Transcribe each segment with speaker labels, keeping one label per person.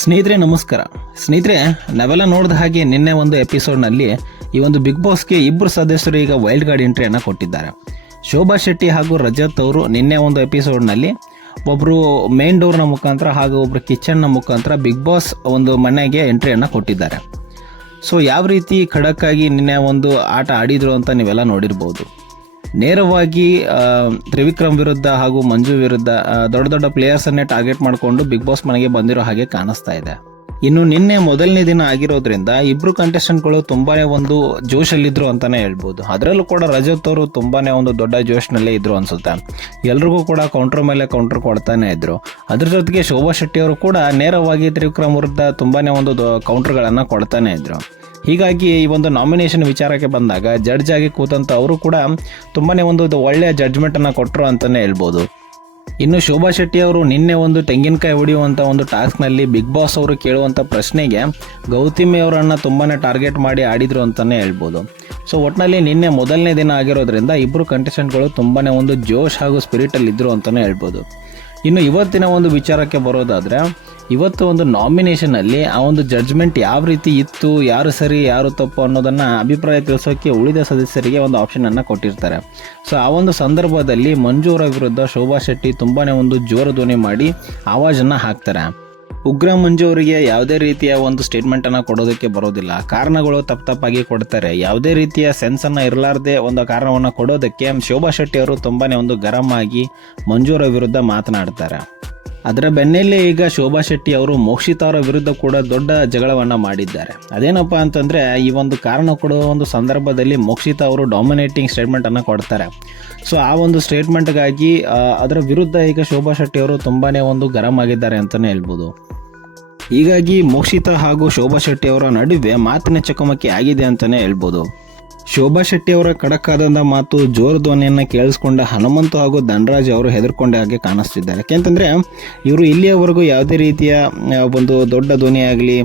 Speaker 1: ಸ್ನೇಹಿತರೆ, ನಮಸ್ಕಾರ. ಸ್ನೇಹಿತರೆ, ನಾವೆಲ್ಲ ನೋಡಿದ ಹಾಗೆ ನಿನ್ನೆ ಒಂದು ಎಪಿಸೋಡ್ನಲ್ಲಿ ಈ ಒಂದು ಬಿಗ್ ಬಾಸ್ಗೆ ಇಬ್ಬರು ಸದಸ್ಯರು ಈಗ ವೈಲ್ಡ್ ಗಾರ್ಡ್ ಎಂಟ್ರಿಯನ್ನು ಕೊಟ್ಟಿದ್ದಾರೆ. ಶೋಭಾ ಶೆಟ್ಟಿ ಹಾಗೂ ರಜತ್ ಅವರು ನಿನ್ನೆ ಒಂದು ಎಪಿಸೋಡ್ನಲ್ಲಿ ಒಬ್ಬರು ಮೇನ್ ಡೋರ್ನ ಮುಖಾಂತರ ಹಾಗೂ ಒಬ್ಬರು ಕಿಚನ್ನ ಮುಖಾಂತರ ಬಿಗ್ ಬಾಸ್ ಒಂದು ಮನೆಗೆ ಎಂಟ್ರಿಯನ್ನು ಕೊಟ್ಟಿದ್ದಾರೆ. ಸೊ ಯಾವ ರೀತಿ ಖಡಕ್ಕಾಗಿ ನಿನ್ನೆ ಒಂದು ಆಟ ಆಡಿದ್ರು ಅಂತ ನೀವೆಲ್ಲ ನೋಡಿರ್ಬೋದು? ನೇರವಾಗಿ ತ್ರಿವಿಕ್ರಮ್ ವಿರುದ್ಧ ಹಾಗೂ ಮಂಜು ವಿರುದ್ಧ ದೊಡ್ಡ ದೊಡ್ಡ ದೊಡ್ಡ ಪ್ಲೇಯರ್ಸನ್ನೇ ಟಾರ್ಗೆಟ್ ಮಾಡಿಕೊಂಡು ಬಿಗ್ ಬಾಸ್ ಮನೆಗೆ ಬಂದಿರೋ ಹಾಗೆ ಕಾಣಿಸ್ತಾ ಇದೆ. ಇನ್ನು ನಿನ್ನೆ ಮೊದಲನೇ ದಿನ ಆಗಿರೋದ್ರಿಂದ ಇಬ್ರು ಕಂಟೆಸ್ಟೆಂಟ್ಗಳು ತುಂಬಾನೇ ಒಂದು ಜೋಶಲ್ಲಿದ್ರು ಅಂತಾನೆ ಹೇಳ್ಬೋದು. ಅದರಲ್ಲೂ ಕೂಡ ರಜತ್ ಅವರು ತುಂಬಾನೇ ಒಂದು ದೊಡ್ಡ ಜೋಶ್ನಲ್ಲೇ ಇದ್ರು ಅನ್ಸುತ್ತೆ. ಎಲ್ರಿಗೂ ಕೂಡ ಕೌಂಟರ್ ಮೇಲೆ ಕೌಂಟರ್ ಕೊಡ್ತಾನೆ ಇದ್ರು. ಅದ್ರ ಜೊತೆಗೆ ಶೋಭಾ ಶೆಟ್ಟಿ ಅವರು ಕೂಡ ನೇರವಾಗಿ ತ್ರಿವಿಕ್ರಮ್ ವಿರುದ್ಧ ತುಂಬಾನೇ ಒಂದು ಕೌಂಟರ್ಗಳನ್ನ ಕೊಡ್ತಾನೆ ಇದ್ರು. ಹೀಗಾಗಿ ಈ ಒಂದು ನಾಮಿನೇಷನ್ ವಿಚಾರಕ್ಕೆ ಬಂದಾಗ ಜಡ್ಜ್ ಆಗಿ ಕೂತಂತ ಅವರು ಕೂಡ ತುಂಬಾನೇ ಒಂದು ಒಳ್ಳೆಯ ಜಡ್ಜ್ಮೆಂಟ್ ಅನ್ನ ಕೊಟ್ಟರು ಅಂತಾನೆ ಹೇಳ್ಬೋದು. ಇನ್ನು ಶೋಭಾ ಶೆಟ್ಟಿ ಅವರು ನಿನ್ನೆ ಒಂದು ತೆಂಗಿನಕಾಯಿ ಹೊಡೆಯುವಂಥ ಒಂದು ಟಾಸ್ಕ್ನಲ್ಲಿ ಬಿಗ್ ಬಾಸ್ ಅವರು ಕೇಳುವಂಥ ಪ್ರಶ್ನೆಗೆ ಗೌತಮಿ ಅವರನ್ನು ತುಂಬಾನೇ ಟಾರ್ಗೆಟ್ ಮಾಡಿ ಆಡಿದ್ರು ಅಂತಲೇ ಹೇಳ್ಬೋದು. ಸೊ ಒಟ್ಟಿನಲ್ಲಿ ನಿನ್ನೆ ಮೊದಲನೇ ದಿನ ಆಗಿರೋದ್ರಿಂದ ಇಬ್ಬರು ಕಂಟೆಸ್ಟೆಂಟ್ಗಳು ತುಂಬಾನೇ ಒಂದು ಜೋಶ್ ಹಾಗೂ ಸ್ಪಿರಿಟಲ್ಲಿ ಇದ್ದರು ಅಂತಾನೆ ಹೇಳ್ಬೋದು. ಇನ್ನು ಇವತ್ತಿನ ಒಂದು ವಿಚಾರಕ್ಕೆ ಬರೋದಾದರೆ, ಇವತ್ತು ಒಂದು ನಾಮಿನೇಷನಲ್ಲಿ ಆ ಒಂದು ಜಡ್ಜ್ಮೆಂಟ್ ಯಾವ ರೀತಿ ಇತ್ತು, ಯಾರು ಸರಿ, ಯಾರು ತಪ್ಪು ಅನ್ನೋದನ್ನ ಅಭಿಪ್ರಾಯ ತಿಳಿಸೋಕೆ ಉಳಿದ ಸದಸ್ಯರಿಗೆ ಒಂದು ಆಪ್ಷನ್ ಅನ್ನ ಕೊಟ್ಟಿರ್ತಾರೆ. ಸೊ ಆ ಒಂದು ಸಂದರ್ಭದಲ್ಲಿ ಮಂಜೂರ ವಿರುದ್ಧ ಶೋಭಾ ಶೆಟ್ಟಿ ತುಂಬಾನೇ ಒಂದು ಜೋರ ಧ್ವನಿ ಮಾಡಿ ಆವಾಜನ್ನು ಹಾಕ್ತಾರೆ. ಉಗ್ರ ಮಂಜು ಅವರಿಗೆ ಯಾವುದೇ ರೀತಿಯ ಒಂದು ಸ್ಟೇಟ್ಮೆಂಟನ್ನು ಕೊಡೋದಕ್ಕೆ ಬರೋದಿಲ್ಲ. ಕಾರಣಗಳು ತಪ್ಪು ತಪ್ಪಾಗಿ ಕೊಡ್ತಾರೆ. ಯಾವುದೇ ರೀತಿಯ ಸೆನ್ಸನ್ನು ಇರಲಾರ್ದೆ ಒಂದು ಕಾರಣವನ್ನು ಕೊಡೋದಕ್ಕೆ ಶೋಭಾ ಶೆಟ್ಟಿ ಅವರು ತುಂಬಾ ಒಂದು ಗರಂ ಆಗಿ ಮಂಜು ಅವರ ವಿರುದ್ಧ ಮಾತನಾಡ್ತಾರೆ. ಅದರ ಬೆನ್ನಲ್ಲೇ ಈಗ ಶೋಭಾ ಶೆಟ್ಟಿ ಅವರು ಮೋಕ್ಷಿತ ಅವರ ವಿರುದ್ಧ ಕೂಡ ದೊಡ್ಡ ಜಗಳವನ್ನು ಮಾಡಿದ್ದಾರೆ. ಅದೇನಪ್ಪ ಅಂತಂದರೆ ಈ ಒಂದು ಕಾರಣ ಕೊಡುವ ಒಂದು ಸಂದರ್ಭದಲ್ಲಿ ಮೋಕ್ಷಿತಾ ಅವರು ಡಾಮಿನೇಟಿಂಗ್ ಸ್ಟೇಟ್ಮೆಂಟನ್ನು ಕೊಡ್ತಾರೆ. ಸೊ ಆ ಒಂದು ಸ್ಟೇಟ್ಮೆಂಟ್ಗಾಗಿ ಅದರ ವಿರುದ್ಧ ಈಗ ಶೋಭಾ ಶೆಟ್ಟಿ ಅವರು ತುಂಬಾ ಒಂದು ಗರಂ ಆಗಿದ್ದಾರೆ ಅಂತಲೇ ಹೇಳ್ಬೋದು. ಹೀಗಾಗಿ ಮೋಕ್ಷಿತಾ ಹಾಗೂ ಶೋಭಾ ಶೆಟ್ಟಿ ಅವರ ನಡುವೆ ಮಾತಿನ ಚಕಮಕಿ ಆಗಿದೆ ಅಂತಾನೆ ಹೇಳ್ಬೋದು. ಶೋಭಾ ಶೆಟ್ಟಿ ಅವರ ಖಡಕ್ಕಾದಂಥ ಮಾತು ಜೋರು ಧ್ವನಿಯನ್ನು ಕೇಳಿಸ್ಕೊಂಡ ಹನುಮಂತ ಹಾಗೂ ಧನರಾಜ್ ಅವರು ಹೆದರ್ಕೊಂಡ ಹಾಗೆ ಕಾಣಿಸ್ತಿದ್ದಾರೆ. ಯಾಕೆಂತಂದರೆ ಇವರು ಇಲ್ಲಿಯವರೆಗೂ ಯಾವುದೇ ರೀತಿಯ ಒಂದು ದೊಡ್ಡ ಧ್ವನಿ ಆಗಲಿ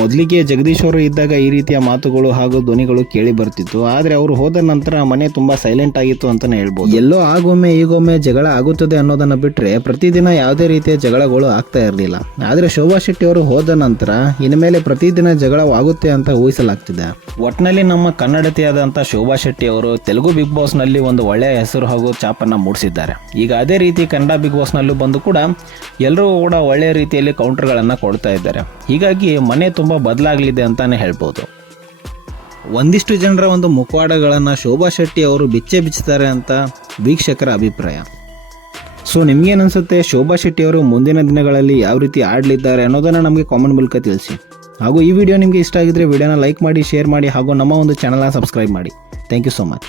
Speaker 1: ಮೊದಲಿಗೆ ಜಗದೀಶ್ ಅವರು ಇದ್ದಾಗ ಈ ರೀತಿಯ ಮಾತುಗಳು ಹಾಗೂ ಧ್ವನಿಗಳು ಕೇಳಿ ಬರ್ತಿತ್ತು. ಆದರೆ ಅವರು ಹೋದ ನಂತರ ಮನೆ ತುಂಬ ಸೈಲೆಂಟ್ ಆಗಿತ್ತು ಅಂತಲೇ ಹೇಳ್ಬೋದು. ಎಲ್ಲೋ ಆಗೊಮ್ಮೆ ಈಗೊಮ್ಮೆ ಜಗಳ ಆಗುತ್ತದೆ ಅನ್ನೋದನ್ನು ಬಿಟ್ಟರೆ ಪ್ರತಿದಿನ ಯಾವುದೇ ರೀತಿಯ ಜಗಳಗಳು ಆಗ್ತಾ ಇರಲಿಲ್ಲ. ಆದರೆ ಶೋಭಾ ಶೆಟ್ಟಿ ಅವರು ಹೋದ ನಂತರ ಇನ್ಮೇಲೆ ಪ್ರತಿದಿನ ಜಗಳವಾಗುತ್ತೆ ಅಂತ ಊಹಿಸಲಾಗ್ತಿದೆ. ಒಟ್ನಲ್ಲಿ ನಮ್ಮ ಕನ್ನಡತಿಯಾದಂಥ ಶೋಭಾ ಶೆಟ್ಟಿ ಅವರು ತೆಲುಗು ಬಿಗ್ ಬಾಸ್ನಲ್ಲಿ ಒಂದು ಒಳ್ಳೆಯ ಹೆಸರು ಹಾಗೂ ಚಾಪನ್ನು ಮೂಡಿಸಿದ್ದಾರೆ. ಈಗ ಅದೇ ರೀತಿ ಕನ್ನಡ ಬಿಗ್ ಬಾಸ್ನಲ್ಲೂ ಬಂದು ಕೂಡ ಎಲ್ಲರೂ ಕೂಡ ಒಳ್ಳೆಯ ರೀತಿಯಲ್ಲಿ ಕೌಂಟರ್ಗಳನ್ನು ಕೊಡ್ತಾ ಇದ್ದಾರೆ. ಹೀಗಾಗಿ ಮನೆ ತುಂಬ ಬದಲಾಗಲಿದೆ ಅಂತಾನೆ ಹೇಳ್ಬೋದು. ಒಂದಿಷ್ಟು ಜನರ ಒಂದು ಮುಖವಾಡಗಳನ್ನು ಶೋಭಾ ಶೆಟ್ಟಿ ಅವರು ಬಿಚ್ಚೆ ಬಿಚ್ಚುತ್ತಾರೆ ಅಂತ ವೀಕ್ಷಕರ ಅಭಿಪ್ರಾಯ. ಸೊ ನಿಮ್ಗೇನು ಅನಿಸುತ್ತೆ? ಶೋಭಾ ಶೆಟ್ಟಿ ಅವರು ಮುಂದಿನ ದಿನಗಳಲ್ಲಿ ಯಾವ ರೀತಿ ಆಡಲಿದ್ದಾರೆ ಅನ್ನೋದನ್ನು ನಮಗೆ ಕಾಮೆಂಟ್ ಮೂಲಕ ತಿಳಿಸಿ. ಹಾಗೂ ಈ ವಿಡಿಯೋ ನಿಮಗೆ ಇಷ್ಟ ಆಗಿದ್ದರೆ ವಿಡಿಯೋನ ಲೈಕ್ ಮಾಡಿ ಶೇರ್ ಮಾಡಿ ಹಾಗೂ ನಮ್ಮ ಒಂದು ಚಾನಲ್ನ ಸಬ್ಸ್ಕ್ರೈಬ್ ಮಾಡಿ. Thank you so much